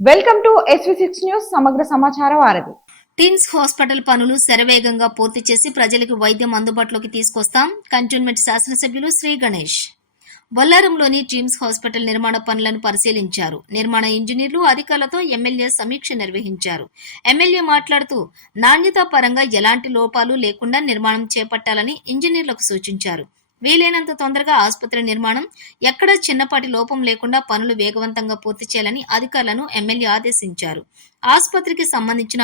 Welcome to SV6 news సమగ్ర సమాచార వారధి. టిమ్స్ హాస్పిటల్ పనులు శరవేగంగా పూర్తి చేసి ప్రజలకు వైద్యం అందుబాటులోకి తీసుకొస్తాం. కంటోన్మెంట్ శాసనసభ్యులు శ్రీ గణేష్ బొల్లారంలోని టిమ్స్ హాస్పిటల్ నిర్మాణ పనులను పరిశీలించారు. నిర్మాణ ఇంజనీర్లు అధికారులతో ఎమ్మెల్యే సమీక్ష నిర్వహించారు. ఎమ్మెల్యే మాట్లాడుతూ నాణ్యతా పరంగా ఎలాంటి లోపాలు లేకుండా నిర్మాణం చేపట్టాలని ఇంజనీర్లకు సూచించారు. వీలైనంత తొందరగా ఆసుపత్రి నిర్మాణం ఎక్కడా చిన్నపాటి లోపం లేకుండా పనులు వేగవంతంగా పూర్తి చేయాలని అధికారులను ఎమ్మెల్యే ఆదేశించారు. ఆసుపత్రికి సంబంధించిన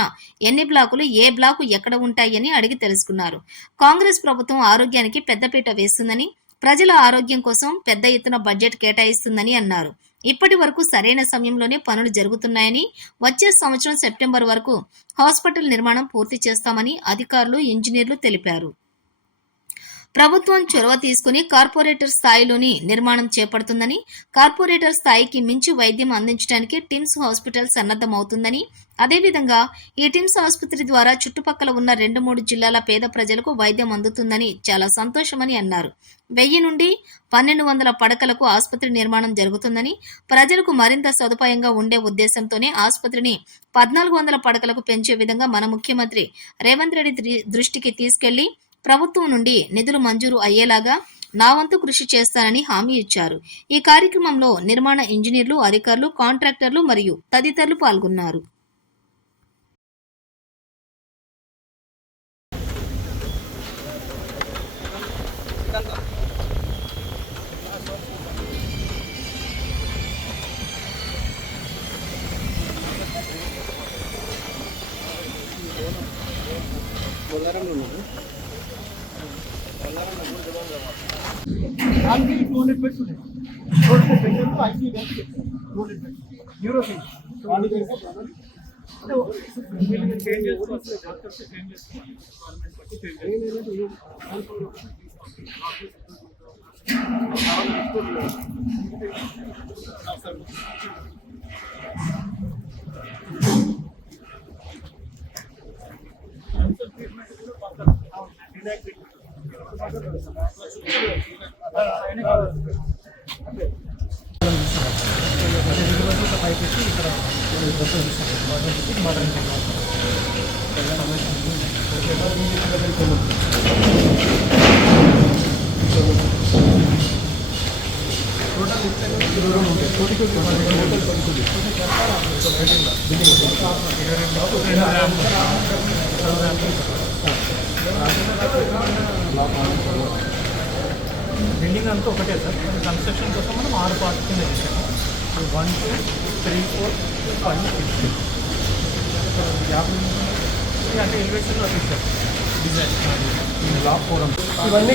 ఎన్ని బ్లాకులు, ఏ బ్లాకు ఎక్కడ ఉంటాయని అడిగి తెలుసుకున్నారు. కాంగ్రెస్ ప్రభుత్వం ఆరోగ్యానికి పెద్దపీట వేస్తుందని, ప్రజల ఆరోగ్యం కోసం పెద్ద ఎత్తున బడ్జెట్ కేటాయిస్తుందని అన్నారు. ఇప్పటి వరకు సరైన సమయంలోనే పనులు జరుగుతున్నాయని, వచ్చే సంవత్సరం సెప్టెంబర్ వరకు హాస్పిటల్ నిర్మాణం పూర్తి చేస్తామని అధికారులు, ఇంజనీర్లు తెలిపారు. ప్రభుత్వం చొరవ తీసుకుని కార్పొరేటర్ స్థాయిలోని నిర్మాణం చేపడుతుందని, కార్పొరేటర్ స్థాయికి మించి వైద్యం అందించడానికి టిమ్స్ హాస్పిటల్ సన్నద్దమవుతుందని, అదేవిధంగా ఈ టిమ్స్ ఆసుపత్రి ద్వారా చుట్టుపక్కల ఉన్న 2-3 జిల్లాల పేద ప్రజలకు వైద్యం అందుతుందని చాలా సంతోషమని అన్నారు. 1000 నుండి 1200 పడకలకు ఆసుపత్రి నిర్మాణం జరుగుతుందని, ప్రజలకు మరింత సదుపాయంగా ఉండే ఉద్దేశంతోనే ఆసుపత్రిని 1400 పడకలకు పెంచే విధంగా మన ముఖ్యమంత్రి రేవంత్ రెడ్డి దృష్టికి తీసుకెళ్లి ప్రభుత్వం నుండి నిధులు మంజూరు అయ్యేలాగా నా వంతు కృషి చేస్తానని హామీ ఇచ్చారు. ఈ కార్యక్రమంలో నిర్మాణ ఇంజనీర్లు, అధికారులు, కాంట్రాక్టర్లు మరియు తదితరులు పాల్గొన్నారు. ఆల్రెడీ 200 బెడ్స్ ఉన్నాయి. 200 beds ICU beds 200 beds neuro science అంటే చేంజ్ చేసుకోవాలి. డాక్టర్స్ చేంజ్ చేసుకోవాలి. గవర్నమెంట్ బట్టి చేంజ్ చేసుకోవాలి. బిల్డింగ్ అంతా ఒకటే సార్. కన్స్ట్రక్షన్ కోసం మనం 6 పార్ట్స్ కింద చేసాము. 1, 2, 3, 4, 5, 6 అంటే ఎలివేషన్లో ఇచ్చారు డిజైన్ బ్లాక్ పోవడం ఇవన్నీ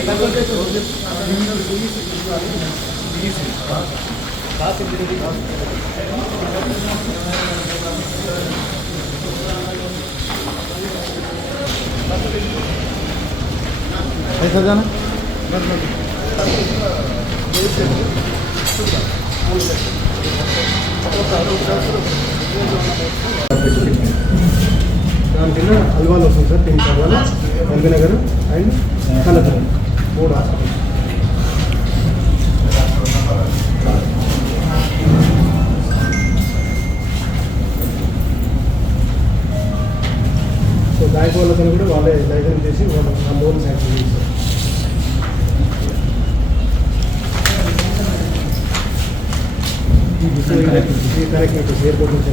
ऐसा जाना దాని కింద అల్వాల్ వస్తుంది sir. TIMS Alwal, LB Nagar and collector 3 hospital. So bank వాళ్ళతో కూడా వాళ్ళే లైసెన్స్ చేసి వాళ్ళ లోన్ శాంక్షన్ చేస్తారు. కనెక్టివిటీ ఎయిర్పోర్ట్ నుంచి